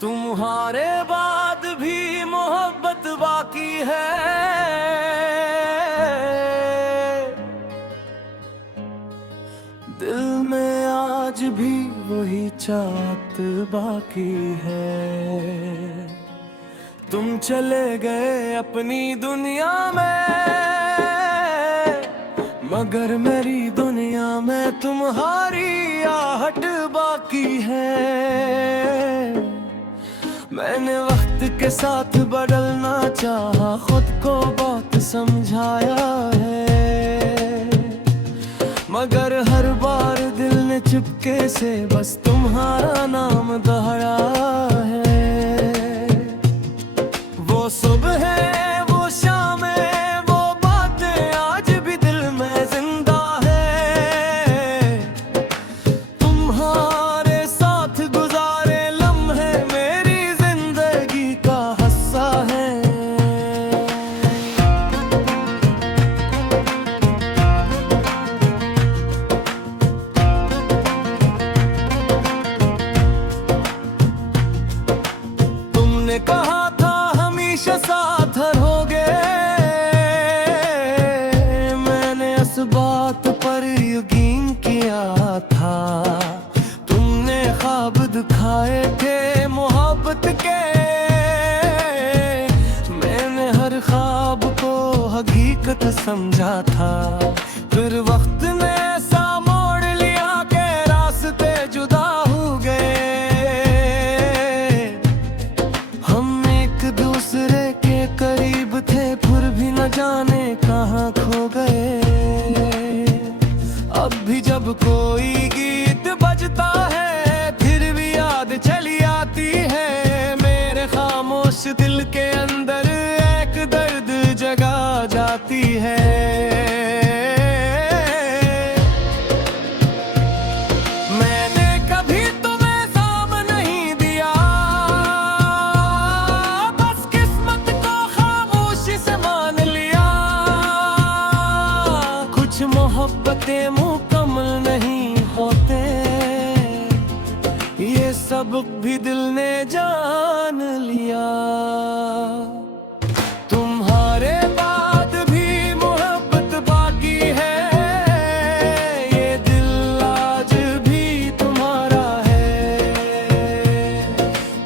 तुम्हारे बाद भी मोहब्बत बाकी है। दिल में आज भी वही चाहत बाकी है। तुम चले गए अपनी दुनिया में, मगर मेरी दुनिया में तुम्हारी आहट बाकी है। मैंने वक्त के साथ बदलना चाहा, खुद को बहुत समझाया है, मगर हर बार दिल ने चुपके से बस तुम्हारा नाम दोहराया है। वो सुबह है, वो शाम है, वो बातें आज भी दिल में जिंदा है। तुम्हारे साथ गुजारे लम्हे मेरी जिंदगी का हिस्सा है। तुमने कहा था हमेशा साथ रहोगे, मैंने इस बात पर यकीन किया था। तुमने ख्वाब दिखाए थे मोहब्बत के, मैंने हर ख्वाब को हकीकत समझा था। फिर वक्त ने ऐसा मोड़ लिया के रास्ते जुदा हो गए। हम एक दूसरे के करीब थे, फिर भी न जाने कहाँ खो गए। अब भी जब कोई गीत बजता है, फिर भी याद चली आती है। मेरे खामोश दिल के अंदर एक दर्द जगा जाती है। मैंने कभी तुम्हें साम नहीं दिया, बस किस्मत को खामोशी से मान लिया। कुछ मोहब्बतें मुकम्मल नहीं होते, ये सबक भी दिल ने जान लिया। तुम्हारे बाद भी मोहब्बत बाकी है, ये दिल आज भी तुम्हारा है।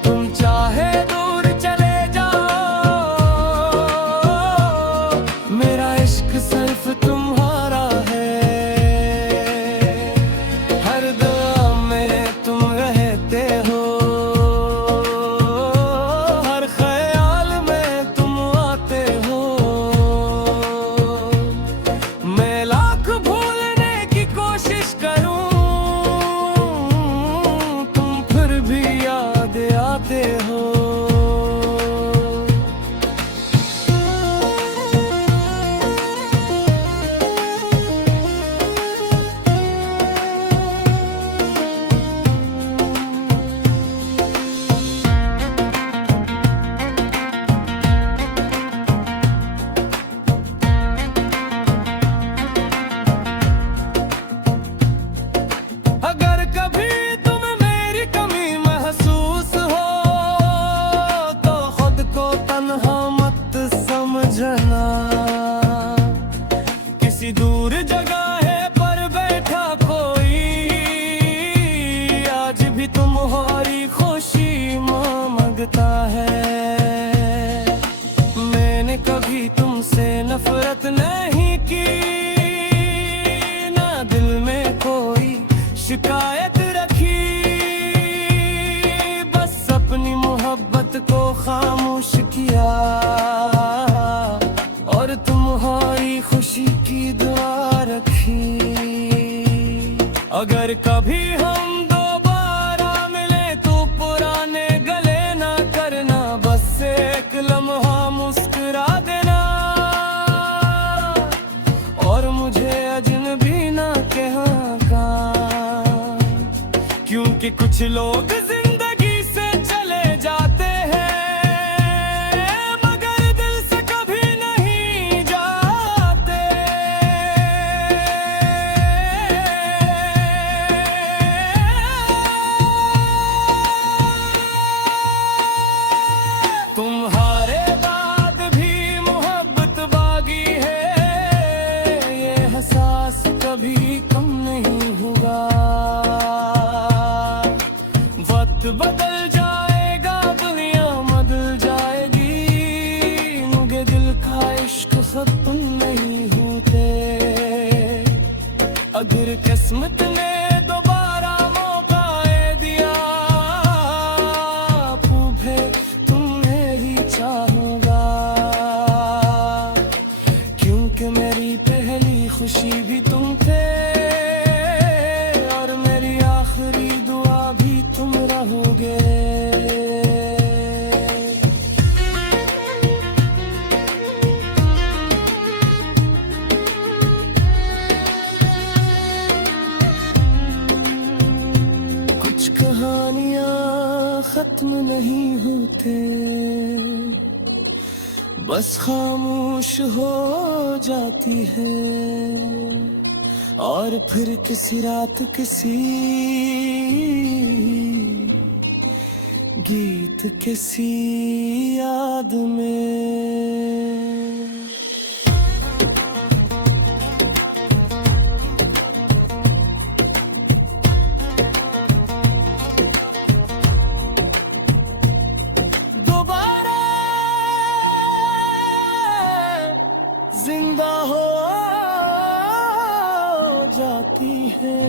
तुम चाहे दूर चले जाओ, मेरा इश्क सिर्फ तुम्हारा है। हर दुआ में तुम रहते हो, हर ख्याल में तुम आते हो। मैं लाख भूलने की कोशिश करूं, तुम फिर भी याद आते हो। अगर कभी तुम्हें मेरी कमी महसूस हो, तो खुद को तन्हा मत समझना। किसी दूर जगह है पर बैठा कोई, आज भी तुम्हारी खुशी मांगता है। मैंने कभी तुमसे नफरत नहीं की, ना दिल में कोई शिकायत रखी। बस अपनी मोहब्बत को खामोश किया, और तुम्हारी खुशी की दुआ रखी। अगर कभी हम दोबारा मिले तो पुराने गले ना करना, बस एक लम्हा मुस्कुरा देना। और मुझे अजनबी ना कहना, क्योंकि कुछ लोग जिंदगी से चले जाते हैं, मगर दिल से कभी नहीं जाते। कम नहीं होगा। वक्त बदल जाएगा, दुनिया बदल जाएगी, मुझे दिल का इश्क खत्म नहीं होते। अगर किस्मत ने दोबारा मौका दिया, पूछे तुम्हें ही चाहूंगा, क्योंकि मेरी पहली खुशी भी तुम थे और मेरी आखिरी दुआ भी तुम रहोगे। कुछ कहानियां खत्म नहीं होते, बस खामोश हो जाती है, और फिर किसी रात किसी गीत किसी याद में। दोबारा जिंदा हो जाती है।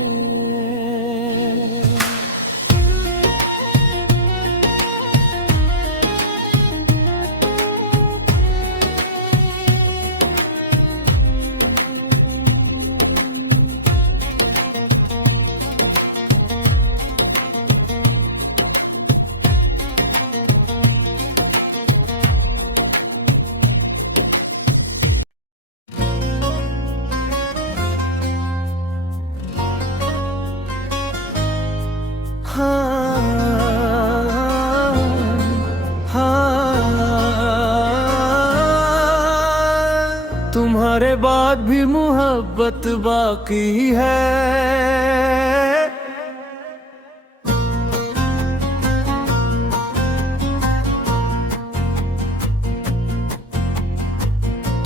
तुम्हारे बाद भी मोहब्बत बाकी है।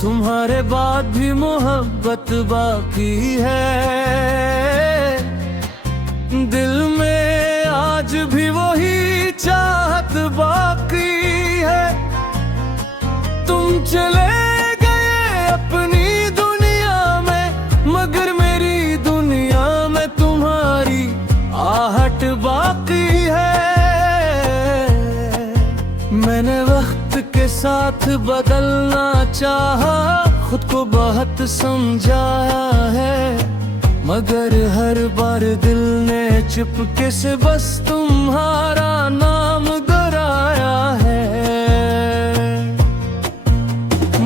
तुम्हारे बाद भी मोहब्बत बाकी है, दिल में आज भी वही चाहत बाकी है। तुम चले गए अपनी दुनिया में, मगर मेरी दुनिया में तुम्हारी आहट बाकी है। मैंने वक्त के साथ बदलना चाहा, खुद को बहुत समझाया है, मगर हर बार दिल ने चुपके से बस तुम्हारा नाम दोहराया है।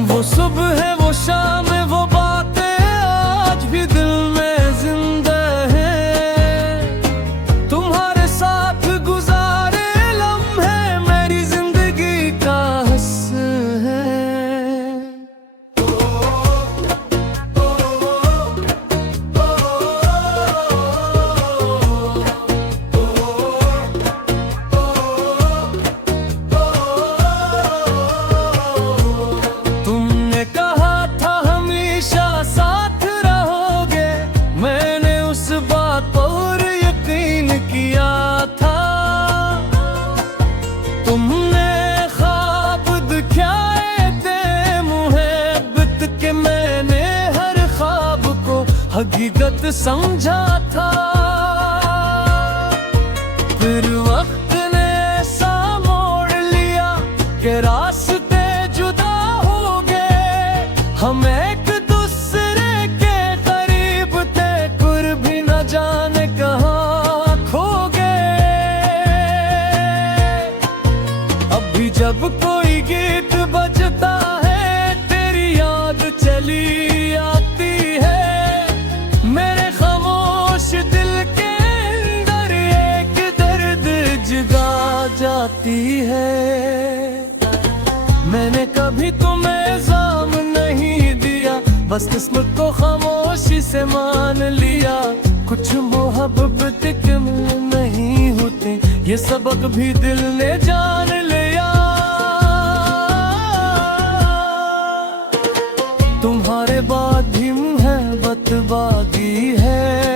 वो सुबह है, वो शाम है, वो बातें आज भी दिल में जिंदा है। तुम्हारे साथ गुजारे लम्हे मेरी जिंदगी का हिस्सा है। तुमने ख्वाब दिखाए थे मुहब्बत के, मैंने हर ख्वाब को हकीकत समझा था। फिर वक्त ने ऐसा मोड़ लिया कि रास्ते जुदा हो गए। हम एक दूसरे के करीब थे, फिर भी न जाने कहाँ खो गए। अभी जब कोई गीत बजता है, तेरी याद चली आती है। मेरे खामोश दिल के अंदर एक दर्द जगा जाती है। मैंने कभी तुम्हें इल्जाम नहीं दिया, बस किस्मत को खामोशी से मान लिया। कुछ मोहब्बत के नहीं होते, ये सबक भी दिल ने जान लिया। तुम्हारे बाद भी मोहब्बत बाकी है।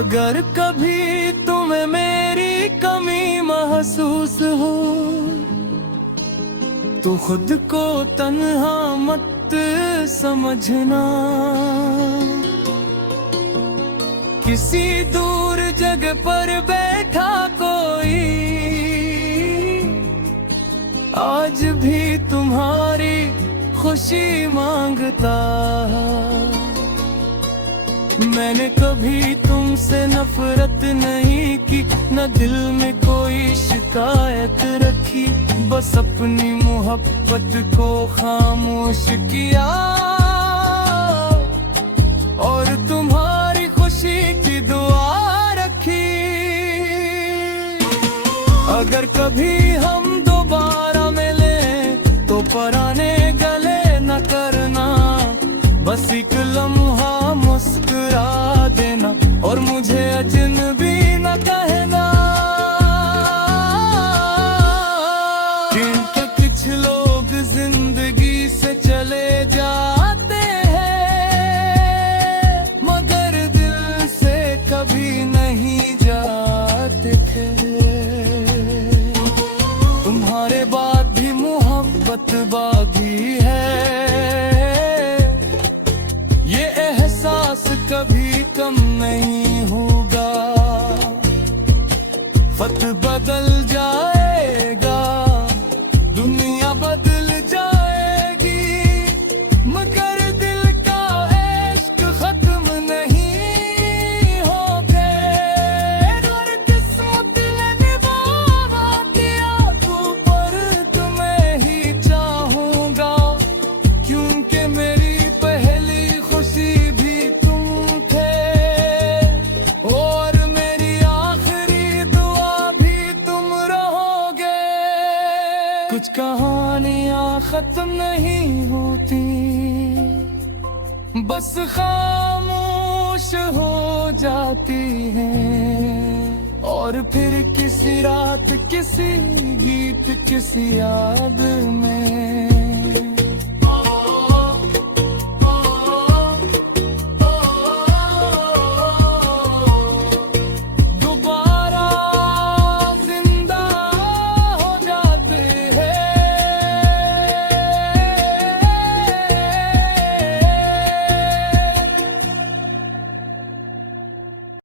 अगर कभी तुम्हें मेरी कमी महसूस हो तो खुद को तन्हा मत समझना। किसी दूर जगह पर बैठा कोई आज भी तुम्हारी खुशी मांगता। मैंने कभी तुमसे नफरत नहीं की, न दिल में कोई शिकायत रखी, बस अपनी मोहब्बत को खामोश किया और तुम्हारी खुशी की दुआ रखी। अगर कभी हम दोबारा मिले तो पराने गले न करना, बस एक लम्हा मुस्कुरा देना और मुझे अजनबी न कहना। क्योंकि कुछ लोग जिंदगी से चले जाते हैं मगर दिल से कभी नहीं जाते थे। तुम्हारे बाद भी मोहब्बत बाकी है, ये एहसास कभी कम नहीं होगा। वक्त बदल जाएगा, दुनिया बदल जाएगी, मगर दिल का इश्क खत्म नहीं होगा। और किस्मत ने निभावा दिया तो पर तुम्हें ही चाहूंगा, क्योंकि मेरी पहली खुशी भी तुम थे और मेरी आखिरी दुआ भी तुम रहोगे। कुछ कहानियां खत्म नहीं होती, बस खामोश हो जाती हैं और फिर किसी रात किसी गीत किसी याद